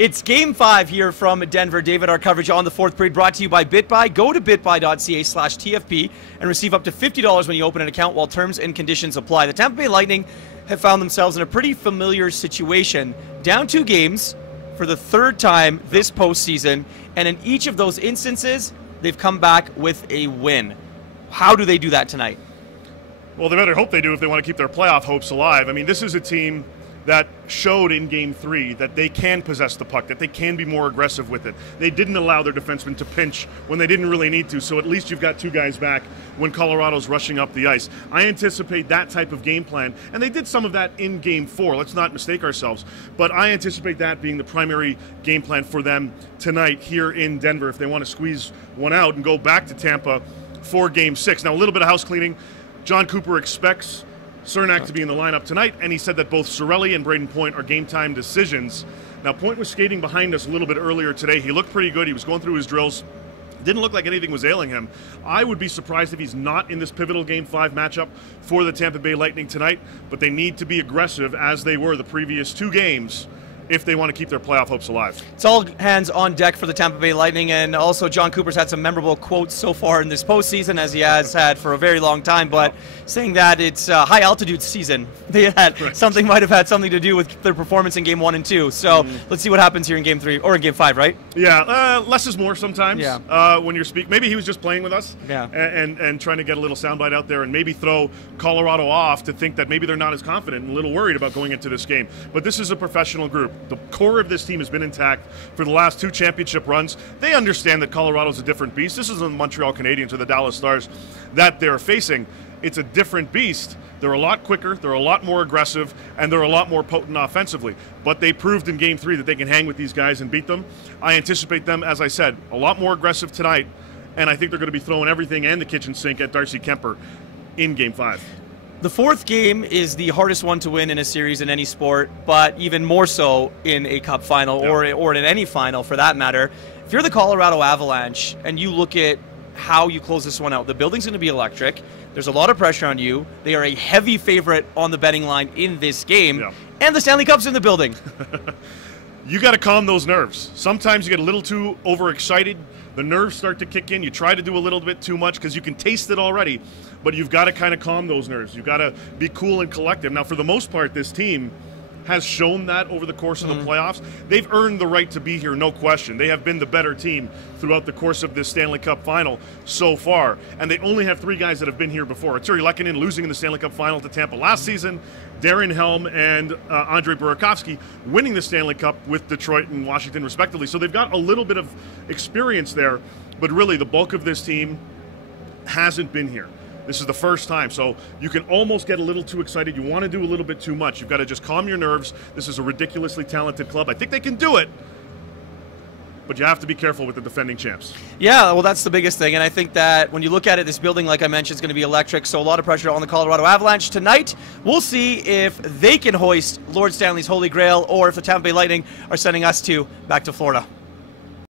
It's Game 5 here from Denver. David, our coverage on the fourth period brought to you by Bitbuy. Go to bitbuy.ca/TFP and receive up to $50 when you open an account while terms and conditions apply. The Tampa Bay Lightning have found themselves in a pretty familiar situation. Down 2 games for the 3rd time this postseason, and in each of those instances, they've come back with a win. How do they do that tonight? Well, they better hope they do if they want to keep their playoff hopes alive. I mean, this is a team that showed in Game 3 that they can possess the puck, that they can be more aggressive with it. They didn't allow their defensemen to pinch when they didn't really need to, so at least you've got 2 guys back when Colorado's rushing up the ice. I anticipate that type of game plan, and they did some of that in Game 4. Let's not mistake ourselves, but I anticipate that being the primary game plan for them tonight here in Denver if they want to squeeze one out and go back to Tampa for Game 6. Now, a little bit of house cleaning. John Kuemper expects Cernak to be in the lineup tonight, and he said that both Cirelli and Braden Point are game-time decisions. Now, Point was skating behind us a little bit earlier today. He looked pretty good. He was going through his drills. Didn't look like anything was ailing him. I would be surprised if he's not in this pivotal Game 5 matchup for the Tampa Bay Lightning tonight, but they need to be aggressive as they were the previous 2 games if they want to keep their playoff hopes alive. It's all hands on deck for the Tampa Bay Lightning, and also John Cooper's had some memorable quotes so far in this postseason, as he has had for a very long time, but saying that it's a high-altitude season. They had something might have had something to do with their performance in Game 1 and 2, so let's see what happens here in Game 3, or in Game 5, right? Yeah, less is more sometimes when you're speaking. Maybe he was just playing with us and trying to get a little soundbite out there and maybe throw Colorado off to think that maybe they're not as confident and a little worried about going into this game. But this is a professional group. The core of this team has been intact for the last 2 championship runs. They understand that Colorado's a different beast. This isn't the Montreal Canadiens or the Dallas Stars that they're facing. It's a different beast. They're a lot quicker, they're a lot more aggressive, and they're a lot more potent offensively. But they proved in Game 3 that they can hang with these guys and beat them. I anticipate them, as I said, a lot more aggressive tonight, and I think they're going to be throwing everything and the kitchen sink at Darcy Kuemper in Game 5. The 4th game is the hardest one to win in a series in any sport, but even more so in a cup final or in any final for that matter. If you're the Colorado Avalanche and you look at how you close this one out, the building's going to be electric. There's a lot of pressure on you. They are a heavy favorite on the betting line in this game, and the Stanley Cup's in the building. You got to calm those nerves. Sometimes you get a little too overexcited. The nerves start to kick in. You try to do a little bit too much because you can taste it already, but you've got to kind of calm those nerves. You've got to be cool and collective. Now, for the most part, this team has shown that over the course of the playoffs. They've earned the right to be here, no question. They have been the better team throughout the course of this Stanley Cup final so far. And they only have 3 guys that have been here before. Artturi Lehkonen losing in the Stanley Cup final to Tampa last season, Darren Helm and Andrei Burakovsky winning the Stanley Cup with Detroit and Washington respectively. So they've got a little bit of experience there, but really the bulk of this team hasn't been here. This is the first time, so you can almost get a little too excited. You want to do a little bit too much. You've got to just calm your nerves. This is a ridiculously talented club. I think they can do it, but you have to be careful with the defending champs. Yeah, well, that's the biggest thing, and I think that when you look at it, this building, like I mentioned, is going to be electric, so a lot of pressure on the Colorado Avalanche. Tonight, we'll see if they can hoist Lord Stanley's Holy Grail or if the Tampa Bay Lightning are sending us back to Florida.